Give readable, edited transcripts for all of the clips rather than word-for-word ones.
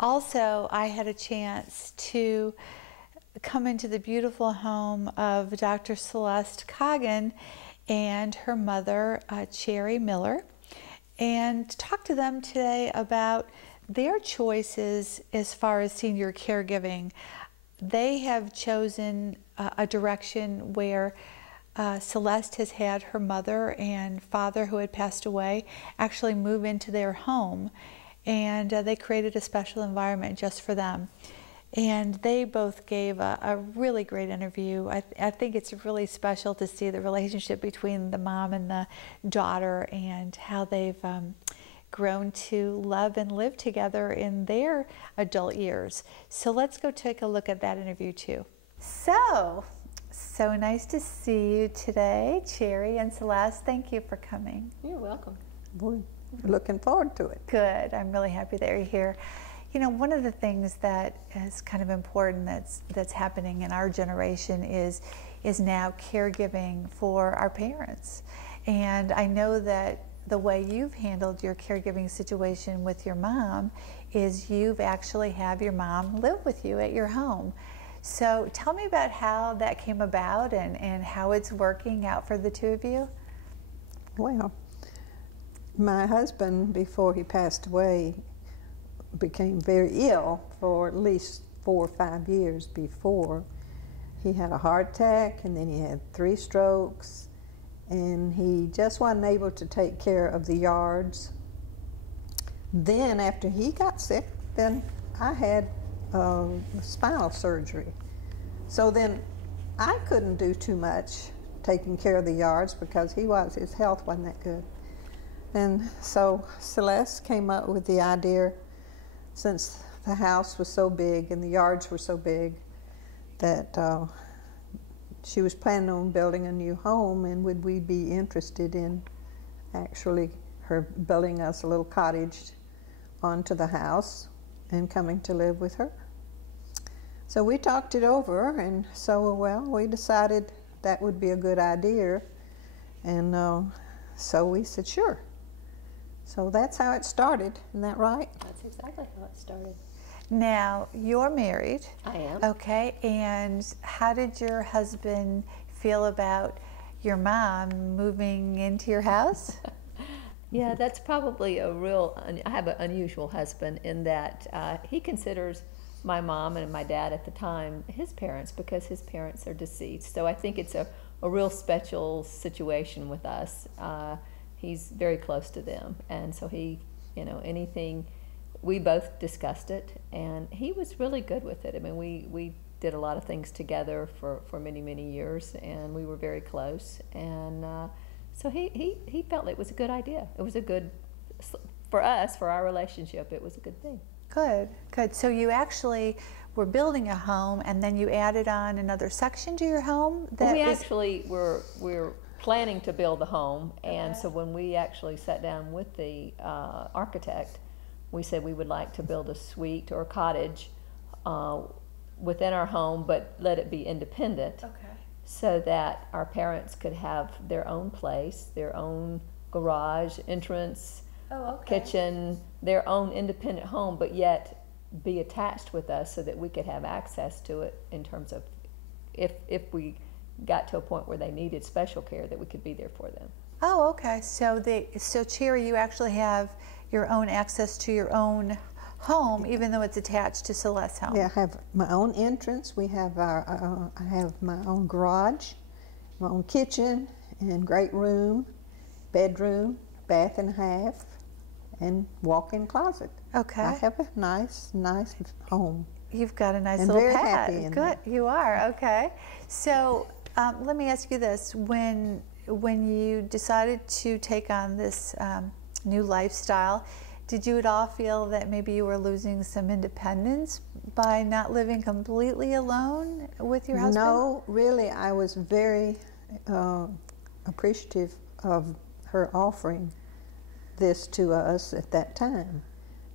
Also, I had a chance to come into the beautiful home of Dr. Celeste Coggin and her mother, Cherry Miller, and talk to them today about their choices as far as senior caregiving. They have chosen a direction where Celeste has had her mother and father, who had passed away, actually move into their home, and they created a special environment just for them. And they both gave a really great interview. I think it's really special to see the relationship between the mom and the daughter and how they've grown to love and live together in their adult years. So let's go take a look at that interview too. So nice to see you today, Cherry and Celeste. Thank you for coming. You're welcome. We're looking forward to it. Good. I'm really happy that you're here. You know, one of the things that is kind of important that's happening in our generation is now caregiving for our parents. And I know that the way you've handled your caregiving situation with your mom is you've actually have your mom live with you at your home. So tell me about how that came about and how it's working out for the two of you. Well, my husband, before he passed away, became very ill for at least 4 or 5 years before. He had a heart attack, and then he had 3 strokes, and he just wasn't able to take care of the yards. Then after he got sick, then I had spinal surgery. So then I couldn't do too much taking care of the yards because his health wasn't that good. And so Celeste came up with the idea, since the house was so big and the yards were so big, that she was planning on building a new home, and would we be interested in actually her building us a little cottage onto the house and coming to live with her. So we talked it over, and so, well, we decided that would be a good idea, and so we said sure. So that's how it started, isn't that right? That's exactly how it started. Now, you're married. I am. Okay, and how did your husband feel about your mom moving into your house? Yeah, that's probably a real, I have an unusual husband in that he considers my mom and my dad at the time his parents, because his parents are deceased. So I think it's a real special situation with us. He's very close to them, and so he, anything, we both discussed it, and he was really good with it. I mean, we did a lot of things together for many, many years, and we were very close, and so he felt it was a good idea. It was a good, for us, for our relationship, it was a good thing. Good, good. So you actually were building a home, and then you added on another section to your home? Well, we actually we're planning to build a home, and so when we actually sat down with the architect, we said we would like to build a suite or a cottage within our home, but let it be independent, so that our parents could have their own place, their own garage, entrance, kitchen, their own independent home, but yet be attached with us so that we could have access to it in terms of if we got to a point where they needed special care, that we could be there for them. Oh, okay. So Cherry, you actually have your own access to your own home, even though it's attached to Celeste's home. Yeah, I have my own entrance. We have I have my own garage, my own kitchen, and great room, bedroom, bath and a half, and walk-in closet. Okay. I have a nice home. You've got a nice and little very pad. Happy in Good, there. You are. Okay. So let me ask you this: when you decided to take on this new lifestyle, did you at all feel that maybe you were losing some independence by not living completely alone with your husband? No, really, I was very appreciative of her offering this to us at that time.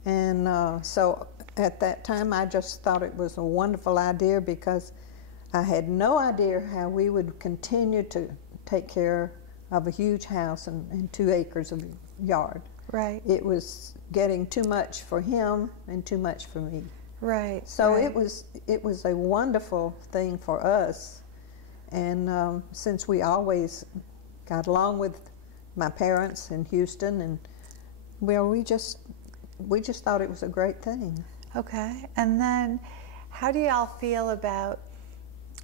And so at that time, I just thought it was a wonderful idea, because I had no idea how we would continue to take care of a huge house and 2 acres of yard. Right. It was getting too much for him and too much for me. Right. So right. it was a wonderful thing for us, and since we always got along with my parents in Houston, and well, we just thought it was a great thing. Okay. And then how do y'all feel about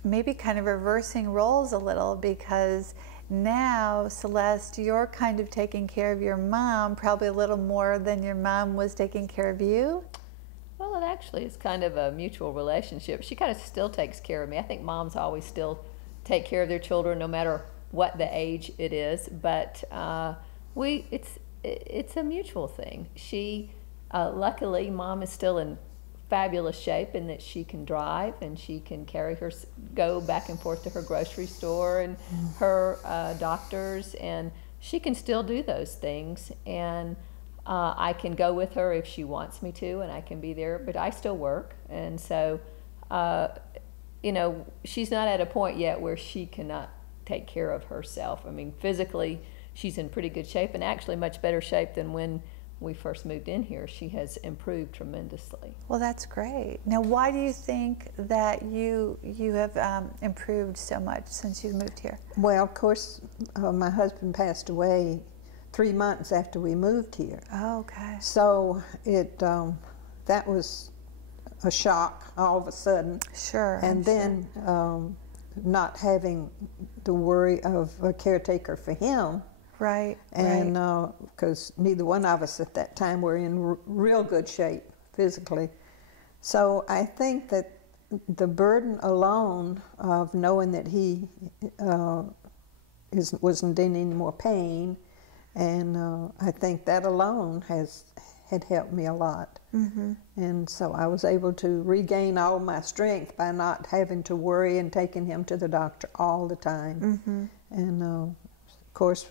maybe kind of reversing roles a little, because now, Celeste, you're kind of taking care of your mom probably a little more than your mom was taking care of you? Well, it actually is kind of a mutual relationship. She kind of still takes care of me. I think moms always still take care of their children no matter what the age it is, but it's a mutual thing. She, luckily, Mom is still in fabulous shape in that she can drive and she can go back and forth to her grocery store and her doctors, and she can still do those things, and I can go with her if she wants me to, and I can be there, but I still work, and so she's not at a point yet where she cannot take care of herself. I mean, physically she's in pretty good shape, and actually much better shape than when we first moved in here. She has improved tremendously. Well, that's great. Now, why do you think that you have improved so much since you moved here? Well, of course, my husband passed away 3 months after we moved here. Oh, okay. So that was a shock all of a sudden. Sure. And then not having the worry of a caretaker for him. Right. And because neither one of us at that time were in real good shape physically. So I think that the burden alone of knowing that he wasn't in any more pain, and I think that alone had helped me a lot. Mm-hmm. And so I was able to regain all my strength by not having to worry and taking him to the doctor all the time. Mm-hmm. And of course,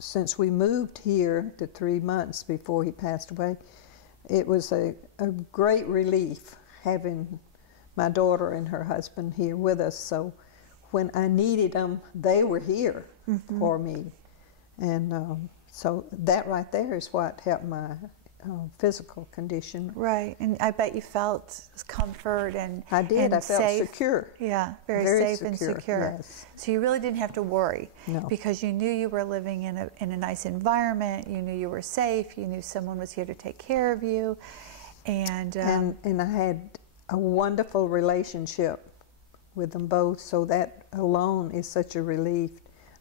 since we moved here the 3 months before he passed away, it was a great relief having my daughter and her husband here with us. So when I needed them, they were here for me. And so that right there is what helped my physical condition. Right, and I bet you felt comfort and I did. And I felt safe. Secure. Yeah, very safe and secure. Yes. So you really didn't have to worry, no. Because you knew you were living in a nice environment. You knew you were safe. You knew someone was here to take care of you, and I had a wonderful relationship with them both. So that alone is such a relief,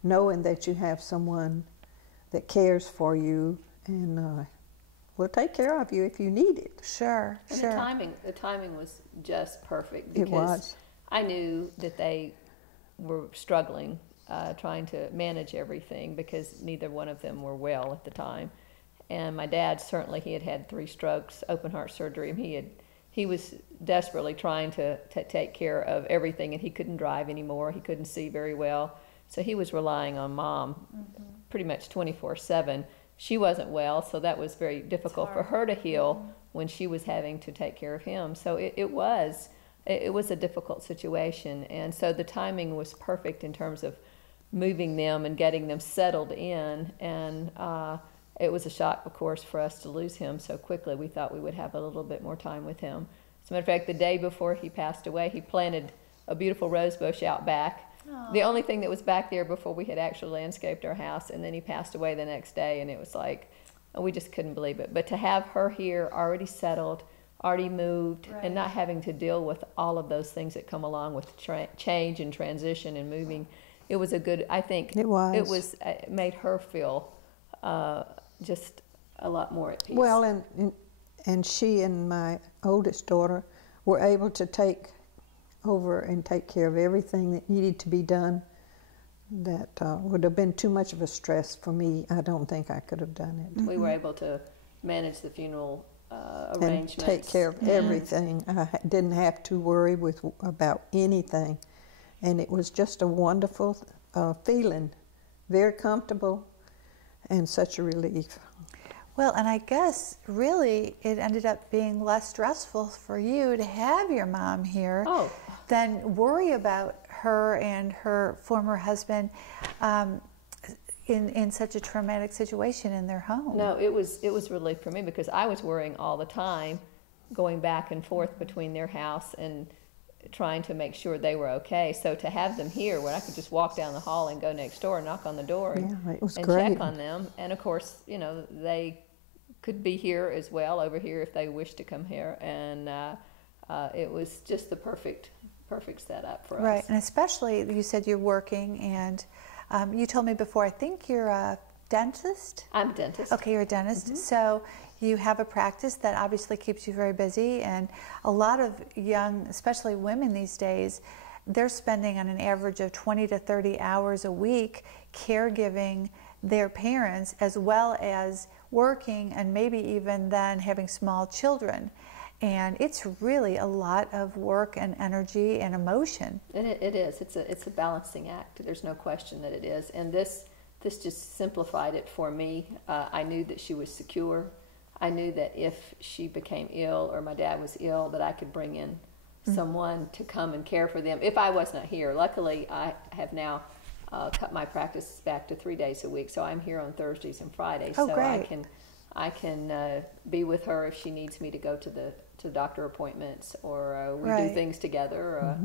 knowing that you have someone that cares for you and will take care of you if you need it. Sure. And the timing was just perfect, It because was. I knew that they were struggling, trying to manage everything, because neither one of them were well at the time. And my dad, certainly, he had 3 strokes, open heart surgery, and he was desperately trying to take care of everything, and he couldn't drive anymore. He couldn't see very well, so he was relying on Mom pretty much 24/7. She wasn't well, so that was very difficult for her to heal when she was having to take care of him. So it was a difficult situation, and so the timing was perfect in terms of moving them and getting them settled in. And it was a shock, of course, for us to lose him so quickly. We thought we would have a little bit more time with him. As a matter of fact, the day before he passed away, he planted a beautiful rose bush out back. Aww. The only thing that was back there before we had actually landscaped our house, and then he passed away the next day, and it was like, we just couldn't believe it. But to have her here, already settled, already moved, and not having to deal with all of those things that come along with change and transition and moving, it was a good, I think, it made her feel just a lot more at peace. Well, and she and my oldest daughter were able to take over and take care of everything that needed to be done. That would have been too much of a stress for me. I don't think I could have done it. We were able to manage the funeral arrangements. And take care of everything. I didn't have to worry about anything. And it was just a wonderful feeling, very comfortable and such a relief. Well, and I guess really it ended up being less stressful for you to have your mom here than worry about her and her former husband. in such a traumatic situation in their home. No, it was relief for me because I was worrying all the time, going back and forth between their house and trying to make sure they were okay. So to have them here where I could just walk down the hall and go next door and knock on the door and, Yeah, it was and great. check on them. And of course, you know, they could be here as well, over here if they wished to come here. And it was just the perfect setup for us. Right, and especially you said you're working, and you told me before, I think you're a dentist? I'm a dentist. Okay, you're a dentist. So you have a practice that obviously keeps you very busy, and a lot of young, especially women these days, they're spending on an average of 20 to 30 hours a week caregiving their parents, as well as working and maybe even then having small children. And it's really a lot of work and energy and emotion. It is. It's a balancing act. There's no question that it is. And this just simplified it for me. I knew that she was secure. I knew that if she became ill or my dad was ill, that I could bring in someone to come and care for them if I was not here. Luckily, I have now cut my practice back to 3 days a week, so I'm here on Thursdays and Fridays. Oh, so great. I can be with her if she needs me to go to the doctor appointments, or we do things together.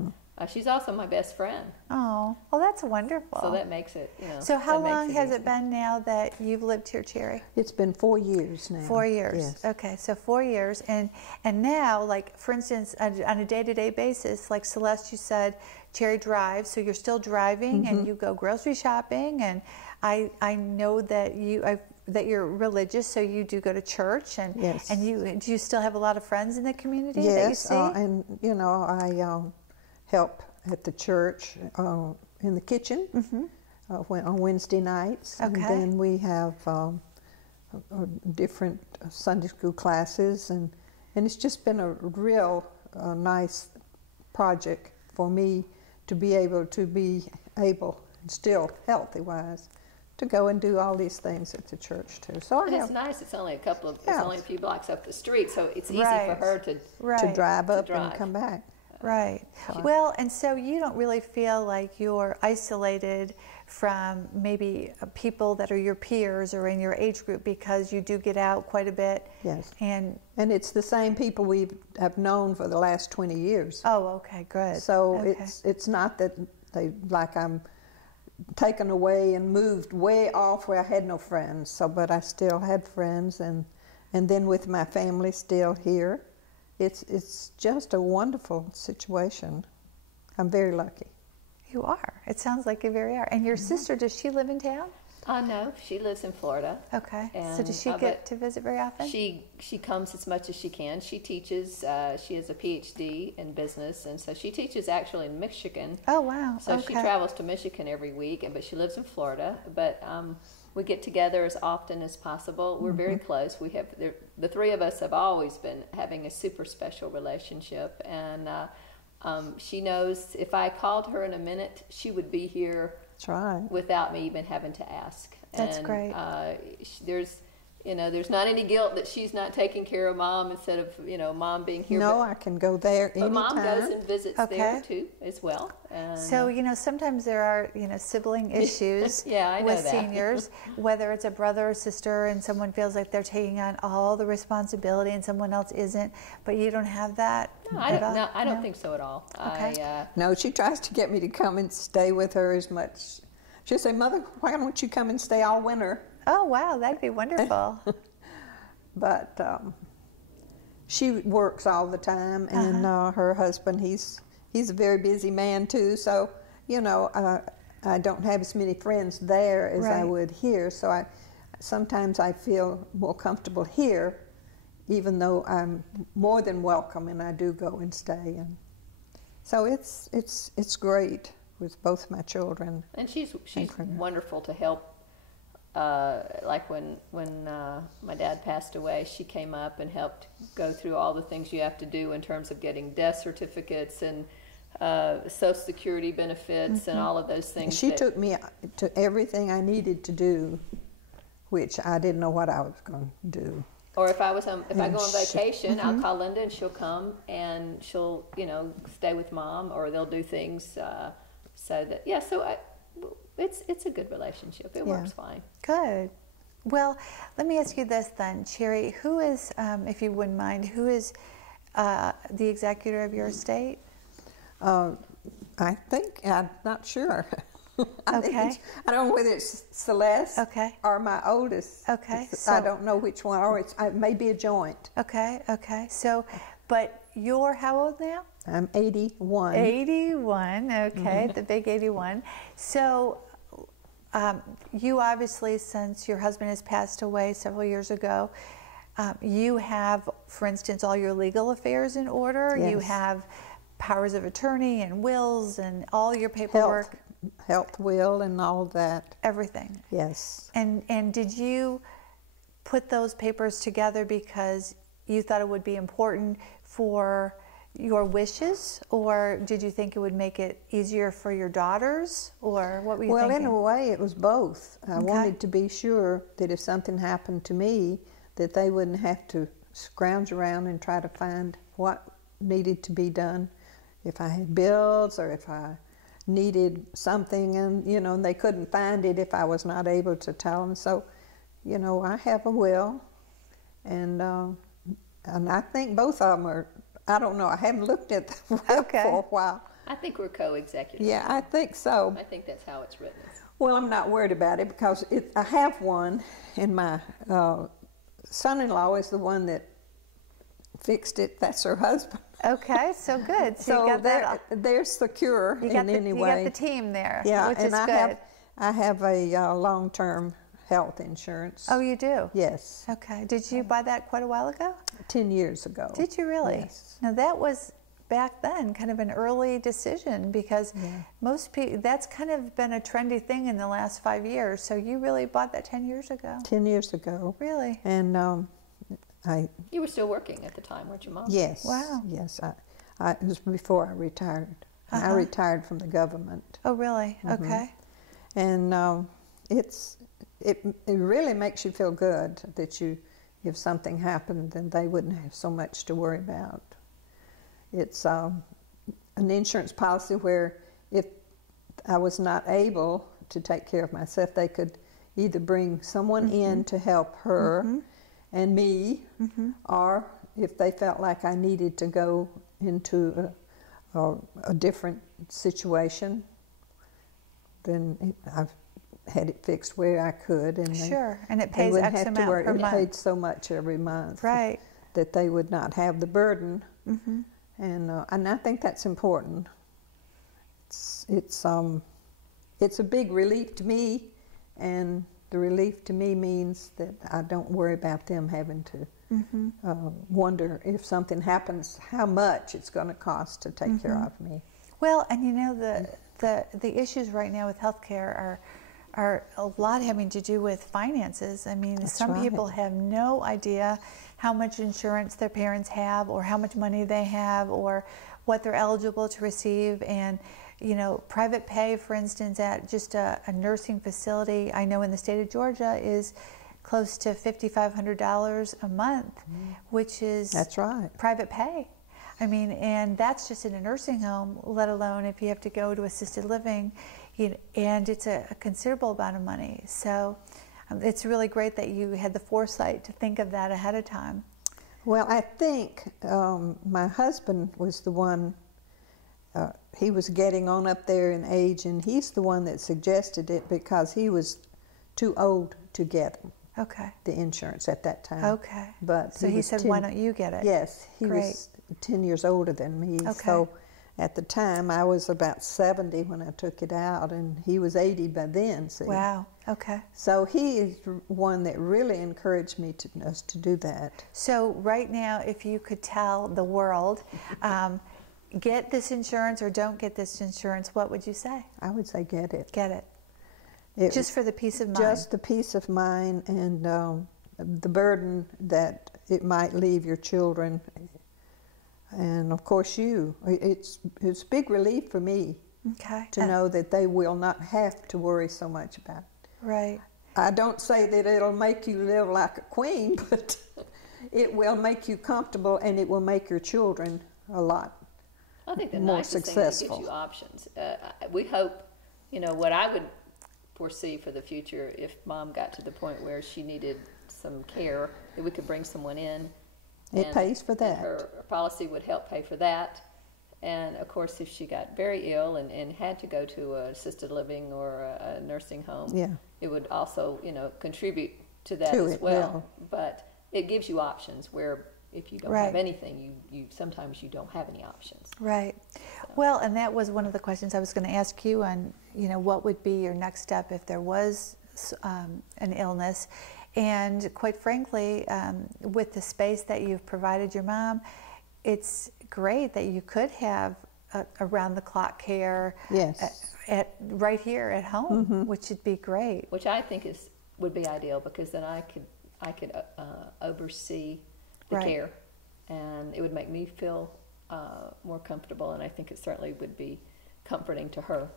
She's also my best friend. Oh, well, that's wonderful. So that makes it, you know. So how that long makes has easy. it been now that you've lived here, Cherry? It's been 4 years now. 4 years. Yes. Okay, so 4 years, and now, like for instance, on a day-to-day basis, like Celeste, you said, Cherry drives, so you're still driving, and you go grocery shopping, and I know that that you're religious, so you do go to church, and Yes. and do you still have a lot of friends in the community that you Yes, see? and you know, I help at the church in the kitchen on Wednesday nights. Okay. And then we have different Sunday school classes, and it's just been a real nice project for me to be able still healthy-wise, to go and do all these things at the church too. So And it's nice. It's only it's only a few blocks up the street, so it's easy Right. for her to to drive up drive. and come back. Right. Well, and so you don't really feel like you're isolated from maybe people that are your peers or in your age group, because you do get out quite a bit. Yes. And it's the same people we have known for the last 20 years. oh, okay, good. So okay. it's not that I'm taken away and moved way off where I had no friends. So, but I still had friends, and then with my family still here, it's just a wonderful situation. I'm very lucky. You are. It sounds like you very are. And your sister, does she live in town? No, she lives in Florida. Okay. So And, does she but get to visit very often? She comes as much as she can. She teaches. She has a PhD in business, and so she teaches actually in Michigan. Oh, wow. So okay. she travels to Michigan every week, but she lives in Florida. But we get together as often as possible. We're very close. We have the three of us have always been having a super special relationship, and she knows if I called her in a minute, she would be here. That's right. Without me even having to ask. That's great. There's not any guilt that she's not taking care of Mom instead of, Mom being here. No, I can go there anytime. But Mom goes and visits there too, as well. And So, sometimes there are, sibling issues Yeah, I know with that. seniors, whether it's a brother or sister and someone feels like they're taking on all the responsibility and someone else isn't, but you don't have that No, at all? I don't think so at all. Okay. No, she tries to get me to come and stay with her as much. She'll say, Mother, why don't you come and stay all winter? Oh, wow, that'd be wonderful. But she works all the time, and her husband, he's a very busy man too. So, I don't have as many friends there as I Right. would here. So sometimes I feel more comfortable here, even though I'm more than welcome, and I do go and stay. And so it's great with both my children. And she's wonderful to help. Like when my dad passed away, she came up and helped go through all the things you have to do in terms of getting death certificates and Social Security benefits and all of those things. She took me to everything I needed to do, which I didn't know what I was going to do. Or if I go on vacation, I'll call Linda and she'll come and she'll stay with Mom, or they'll do things so that So it's a good relationship. It works fine. Good. Well, let me ask you this then, Cherry. Who is, if you wouldn't mind, who is the executor of your estate? I think, I'm not sure. I don't know whether it's Celeste or my oldest. So I don't know which one, or it may be a joint. Okay. So, but you're how old now? I'm 81. 81, okay, the big 81. So, you obviously, since your husband has passed away several years ago, you have, for instance, all your legal affairs in order. Yes. You have powers of attorney and wills and all your paperwork. Health will and all of that. Everything. Yes. And did you put those papers together because you thought it would be important for your wishes, or did you think it would make it easier for your daughters, or what were you thinking? Well, in a way, it was both. I wanted to be sure that if something happened to me, that they wouldn't have to scrounge around and try to find what needed to be done. If I had bills or if I needed something and, you know, they couldn't find it if I was not able to tell them. So, you know, I have a will, and I think both of them are, I don't know, I haven't looked at the will for a while. I think we're co-executors. Yeah, I think so. I think that's how it's written. Well, I'm not worried about it because I have one, and my son-in-law is the one that fixed it. That's her husband. Okay, so good. So you got they're secure in any way. You got the team there, yeah, which and is I good. have a long-term health insurance. Oh, you do? Yes. Okay. Did you buy that quite a while ago? 10 years ago. Did you really? Yes. Now that was back then kind of an early decision, because most people, that's kind of been a trendy thing in the last 5 years. So you really bought that 10 years ago? 10 years ago. Really? And You were still working at the time, weren't you, Mom? Yes. Wow. Yes. It was before I retired. I retired from the government. Oh, really? Okay. And it really makes you feel good that if something happened, then they wouldn't have so much to worry about. It's an insurance policy where if I was not able to take care of myself, they could either bring someone in to help her and me, or if they felt like I needed to go into a different situation, then I've had it fixed where I could, and and it pays X amount per month. It paid so much every month, right? That they would not have the burden, and I think that's important. It's a big relief to me, and the relief to me means that I don't worry about them having to wonder if something happens, how much it's going to cost to take care of me. Well, and you know, the issues right now with healthcare are a lot having to do with finances. I mean, some people have no idea how much insurance their parents have, or how much money they have, or what they're eligible to receive. And you know, private pay, for instance, at just a nursing facility, I know in the state of Georgia, is close to $5,500 a month, which is private pay. I mean, and that's just in a nursing home, let alone if you have to go to assisted living, and it's a considerable amount of money. So it's really great that you had the foresight to think of that ahead of time. Well, I think my husband was the one, he was getting on up there in age, and he's the one that suggested it because he was too old to get the insurance at that time. Okay. But so he said, why don't you get it? Yes. He was 10 years older than me. Okay. So at the time, I was about 70 when I took it out, and he was 80 by then, see. Wow. Okay. So he is one that really encouraged me us to do that. So right now, if you could tell the world, get this insurance or don't get this insurance, what would you say? I would say get it. Get it. Just for the peace of mind. Just the peace of mind, and the burden that it might leave your children, and of course you. It's a big relief for me to know that they will not have to worry so much about it. Right. I don't say that it'll make you live like a queen, but it will make you comfortable, and it will make your children a lot I think the more nicest successful. thing is it gives you options. We hope, you know, what I would foresee for the future if Mom got to the point where she needed some care, that we could bring someone in. It pays for that. Her policy would help pay for that. And of course, if she got very ill and had to go to a assisted living or a nursing home, Yeah. it would also, contribute to that To as it, well. yeah. But it gives you options where if you don't Right. have anything, you sometimes you don't have any options. Right. Well, and that was one of the questions I was going to ask you on, what would be your next step if there was an illness. And quite frankly, with the space that you've provided your mom, it's great that you could have around-the-clock care Yes. at right here at home, Mm-hmm. which would be great. Which I think would be ideal, because then I could oversee the Right. care, and it would make me feel more comfortable, and I think it certainly would be comforting to her.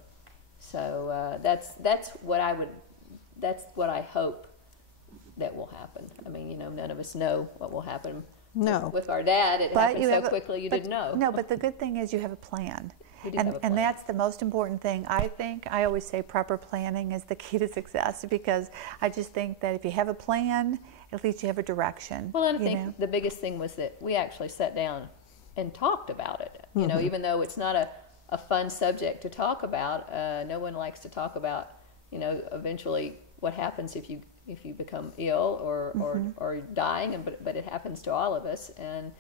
So that's what I hope that will happen. I mean, none of us know what will happen. No. With our dad, it But happened you so have quickly you didn't know. No, but the good thing is you have a plan. We do and, have a plan. and that's the most important thing. I think, I always say proper planning is the key to success, because I just think that if you have a plan, at least you have a direction. Well, and I think the biggest thing was that we actually sat down and talked about it. Even though it's not a fun subject to talk about, no one likes to talk about, eventually what happens if you become ill or dying, but it happens to all of us. And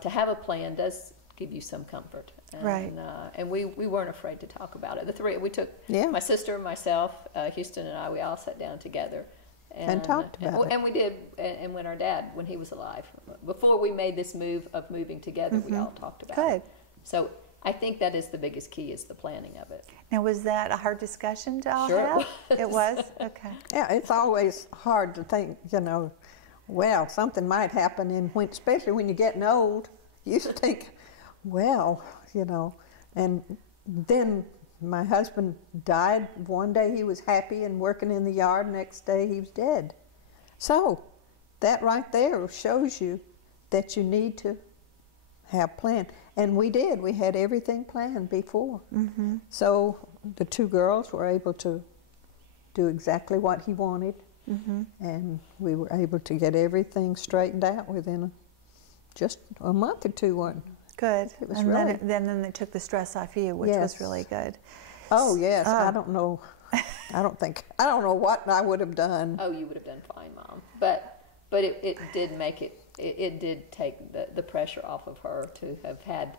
to have a plan does give you some comfort. And, Right. And we weren't afraid to talk about it. The three, we took, Yeah. my sister, myself, Houston, and I, we all sat down together. And talked about it. And we did, and when our dad, when he was alive, before we made this move of moving together, we all talked about Good. it. So I think that is the biggest key, is the planning of it. Now, was that a hard discussion to all Sure it have? was. It was? Okay. Yeah, it's always hard to think, well, something might happen, and especially when you're getting old, you think, well, and then my husband died. One day he was happy and working in the yard, next day he was dead. So that right there shows you that you need to have planned. And we did. We had everything planned before. Mm-hmm. So the two girls were able to do exactly what he wanted. Mm-hmm. And we were able to get everything straightened out within just a month or two. Good. It was and really- then it took the stress off you, which was Yes. really good. Oh yes, I don't know. I don't know what I would have done. Oh, you would have done fine, Mom. But it did make it did take the pressure off of her to have had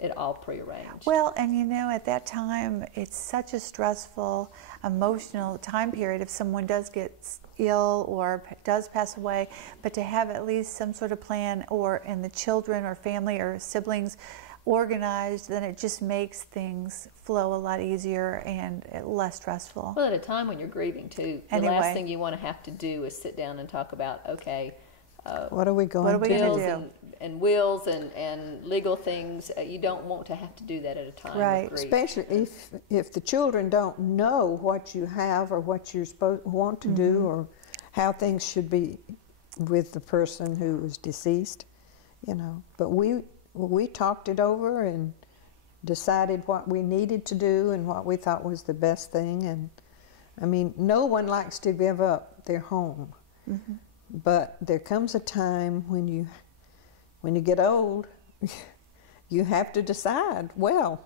it all prearranged. Well, and at that time, it's such a stressful, emotional time period if someone does get ill or does pass away, but to have at least some sort of plan, and the children or family or siblings organized, then it just makes things flow a lot easier and less stressful. Well, at a time when you're grieving too, the Anyway. last thing you want to have to do is sit down and talk about, okay, What are we going What are we to gonna do? bills do? and wills and legal things. You don't want to have to do that at a time Right. of grief. Especially if the children don't know what you have or what you're want to do or how things should be with the person who is deceased, But we talked it over and decided what we needed to do and what we thought was the best thing. And I mean, no one likes to give up their home, but there comes a time when you get old, you have to decide, well,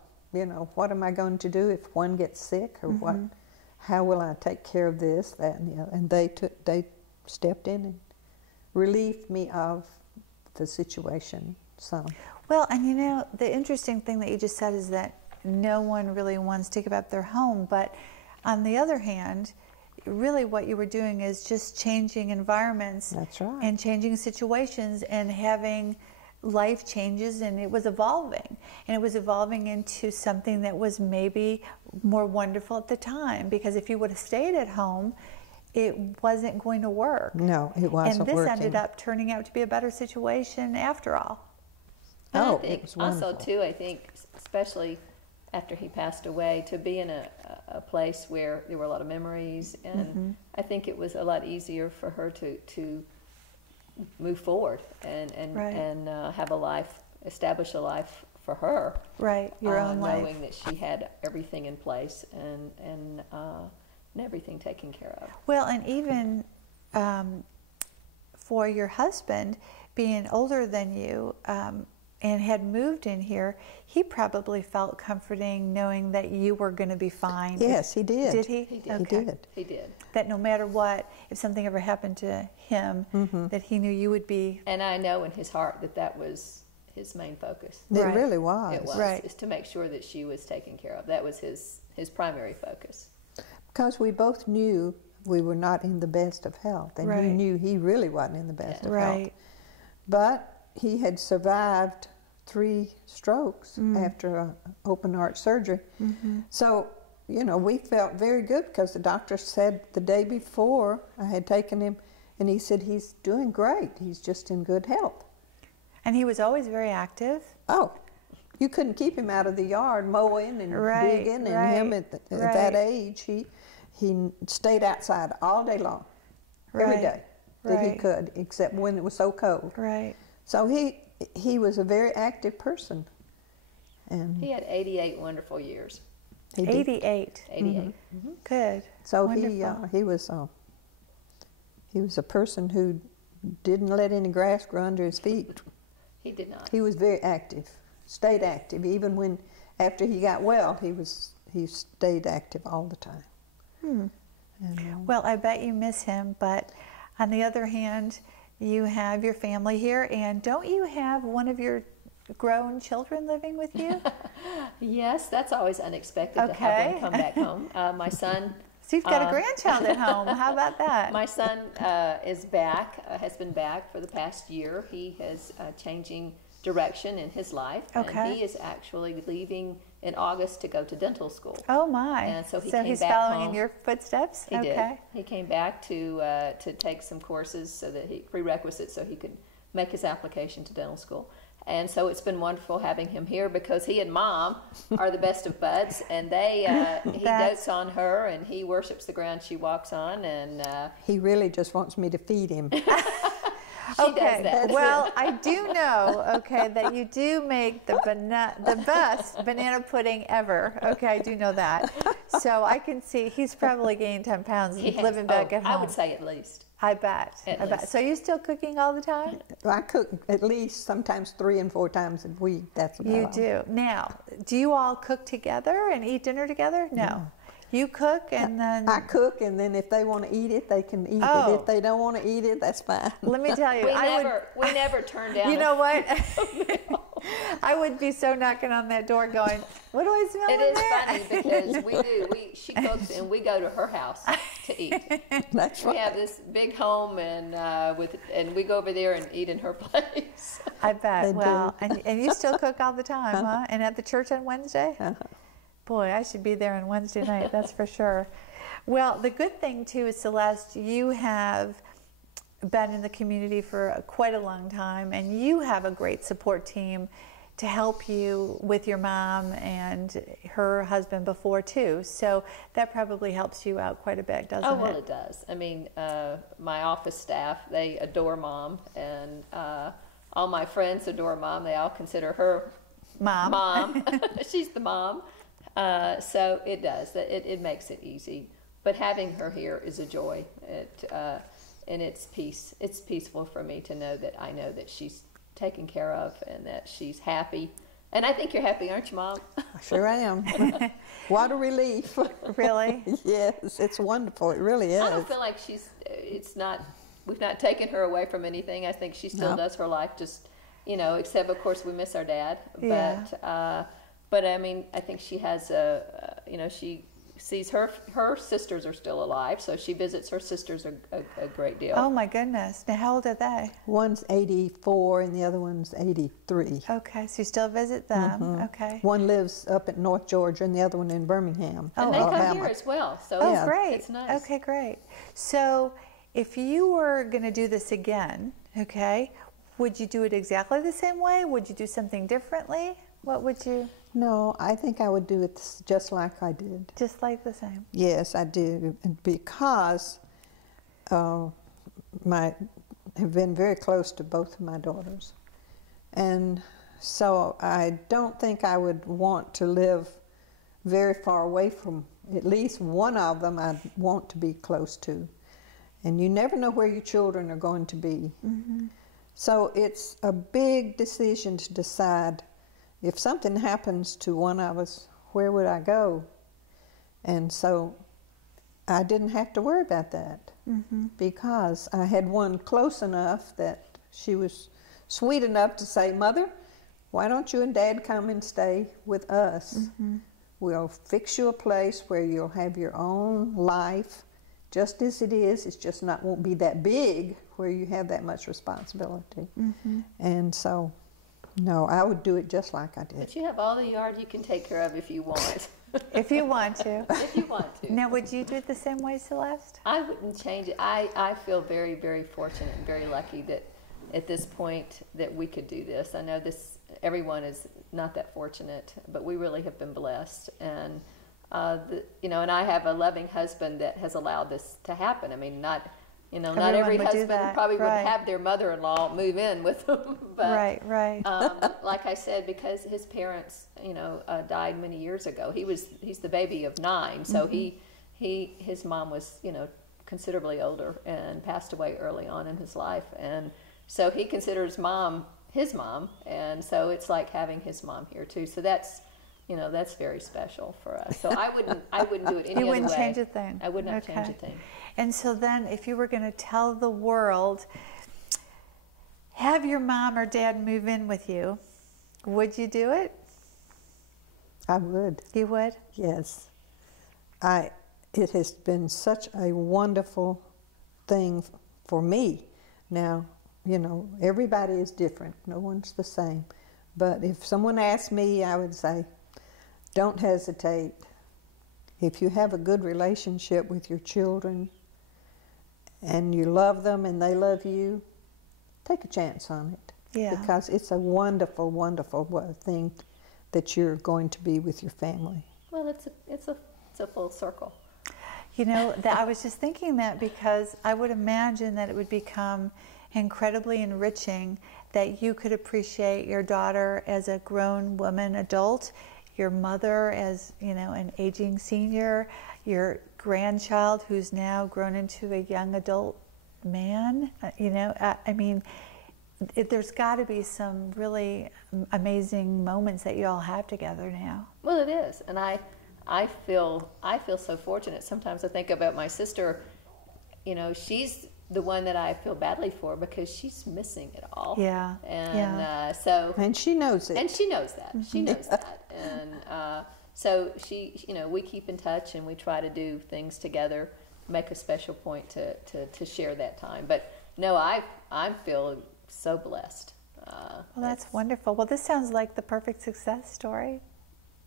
what am I going to do if one gets sick, or what? How will I take care of this, that, and the other? And they stepped in and relieved me of the situation. So, Well, and the interesting thing that you just said is that no one really wants to give up their home, but on the other hand, really what you were doing is just changing environments. That's right. And changing situations and having life changes, and it was evolving. And it was evolving into something that was maybe more wonderful at the time, because if you would have stayed at home, it wasn't going to work. no, it wasn't And this working. ended up turning out to be a better situation after all. And Oh, I think it was also wonderful. too, I think especially after he passed away, to be in a place where there were a lot of memories, and I think it was a lot easier for her to move forward and Right. have a life, establish a life for her. Right, your own life. Knowing that she had everything in place, and and everything taken care of. Well, and even for your husband being older than you and had moved in here, he probably felt comforting knowing that you were going to be fine. Yes, he did. Did he? He did. Okay. He did. He did. That no matter what, if something ever happened to him, that he knew you would be. And I know in his heart that that was his main focus. It Right. really was. It was, Right. is to make sure that she was taken care of. That was his primary focus. Because we both knew we were not in the best of health, and Right. he knew he really wasn't in the best of health. Right. But he had survived 3 strokes after an open heart surgery. So, you know, we felt very good because the doctor said the day before I had taken him, and he said, he's doing great. He's just in good health. And he was always very active. Oh, you couldn't keep him out of the yard mowing and Right, digging, and right, him at that age, he stayed outside all day long, every Right, day that he right. could, except when it was so cold. Right. So he was a very active person, and He had 88 wonderful years. he did. 88. 88. Good. So Wonderful. he was a person who didn't let any grass grow under his feet. He did not. He was very active, stayed active, even when after he got well, he stayed active all the time. And, Well, I bet you miss him, but on the other hand, you have your family here, and don't you have one of your grown children living with you? Yes, that's always unexpected to have Okay. them come back home. My son. So you've got a grandchild at home. How about that? My son is back, has been back for the past year. He is changing direction in his life. Okay. And he is actually leaving in August to go to dental school. Oh my! And so he came he's back following in home. your footsteps. He Okay. did. He came back to take some courses so that prerequisites so he could make his application to dental school. And so it's been wonderful having him here because he and Mom are the best of buds, and he dotes on her and he worships the ground she walks on, and he really just wants me to feed him. she does that. Well, I do know, okay, that you do make the best banana pudding ever. Okay, I do know that. So I can see he's probably gained 10 pounds He has- living back at home. I would say at least. I bet. At I bet. least. So you still cooking all the time? I cook at least sometimes 3 and 4 times a week. That's about You all. do. Now, do you all cook together and eat dinner together? No. You cook and then... I cook, and then if they want to eat it, they can eat Oh. it. If they don't want to eat it, that's fine. Let me tell you, We never turn down. You know what? I would be so knocking on that door going, what do I smell It in is there? funny because she cooks and we go to her house to eat. That's We right. have this big home and we go over there and eat in her place. I bet. They Well, do. and you still cook all the time, huh? And at the church on Wednesday? Uh-huh. Boy, I should be there on Wednesday night, that's for sure. Well, the good thing, too, is, Celeste, you have been in the community for quite a long time, and you have a great support team to help you with your mom and her husband before, too. So that probably helps you out quite a bit, doesn't Oh, well, it? it does. I mean, my office staff, they adore Mom, and all my friends adore Mom. They all consider her Mom. She's the mom. So it does. It makes it easy. But having her here is a joy. And it's peace. It's peaceful for me to know that I know that she's taken care of and that she's happy. And I think you're happy, aren't you, Mom? Sure I am. What a relief. Really? Yes, it's wonderful. It really is. I don't feel like we've not taken her away from anything. I think she still No. does her life just, except of course we miss our dad. Yeah. But I mean, I think she has she sees her sisters are still alive, so she visits her sisters a great deal. Oh, my goodness. Now, how old are they? One's 84 and the other one's 83. Okay, so you still visit them. Okay. One lives up at North Georgia and the other one in Birmingham, And they come Alabama. here as well, so Oh, Yeah. great. it's nice. Okay, great. So if you were going to do this again, okay, would you do it exactly the same way? Would you do something differently? What would you, No, I think I would do it just like I did. just like the same? Yes, I do, because I have been very close to both of my daughters. And so I don't think I would want to live very far away from At least one of them I want to be close to. And you never know where your children are going to be. Mm-hmm. So it's a big decision to decide, if something happens to one of us, where would I go? And so I didn't have to worry about that, Mm-hmm. because I had one close enough that she was sweet enough to say, Mother, why don't you and Dad come and stay with us? Mm-hmm. We'll fix you a place where you'll have your own life, just as it is. It's just won't be that big where you have that much responsibility. Mm-hmm. And so, no, I would do it just like I did. But you have all the yard you can take care of if you want. If you want to. If you want to. Now, would you do it the same way, Celeste? I wouldn't change it. I feel very, very fortunate and very lucky that at this point that we could do this. I know everyone is not that fortunate, but we really have been blessed. And, and I have a loving husband that has allowed this to happen. I mean, not every husband probably would have their mother-in-law move in with them. But, right. Like I said, because his parents, died many years ago. He's the baby of 9, so Mm-hmm. his mom was, considerably older and passed away early on in his life, and so he considers mom his mom, and so it's like having his mom here too. So that's very special for us. So I wouldn't do it any other way. You wouldn't change a thing. I would not change a thing. And so then, if you were going to tell the world, have your mom or dad move in with you, would you do it? I would. You would? Yes. It has been such a wonderful thing for me. Now, everybody is different. No one's the same. But if someone asked me, I would say, don't hesitate. If you have a good relationship with your children and you love them and they love you, take a chance on it. Yeah. Because it's a wonderful, wonderful thing that you're going to be with your family. Well, it's a full circle. I was just thinking that, because I would imagine that it would become incredibly enriching that you could appreciate your daughter as a grown woman, adult, your mother as, an aging senior, your grandchild who's now grown into a young adult man. There's got to be some really amazing moments that you all have together now. Well, it is, and I feel so fortunate. Sometimes I think about my sister. She's the one that I feel badly for, because she's missing it all. Yeah. And and she knows it. And she knows that. She knows that. And so we keep in touch, and we try to do things together, make a special point to share that time. But no, I feel so blessed. Well, that's wonderful. Well, this sounds like the perfect success story.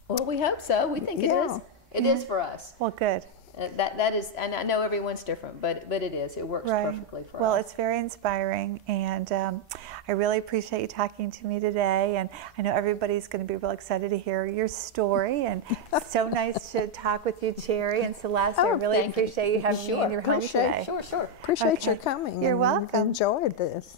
Well, we hope so. We think it is. It is for us. Well, good. That is, and I know everyone's different, but it is. It works perfectly for us. Well, it's very inspiring, and I really appreciate you talking to me today. And I know everybody's going to be real excited to hear your story. And it's so nice to talk with you, Cherry and Celeste. I really appreciate you having me in your home today. Sure. Appreciate your coming. You're welcome. Enjoyed this.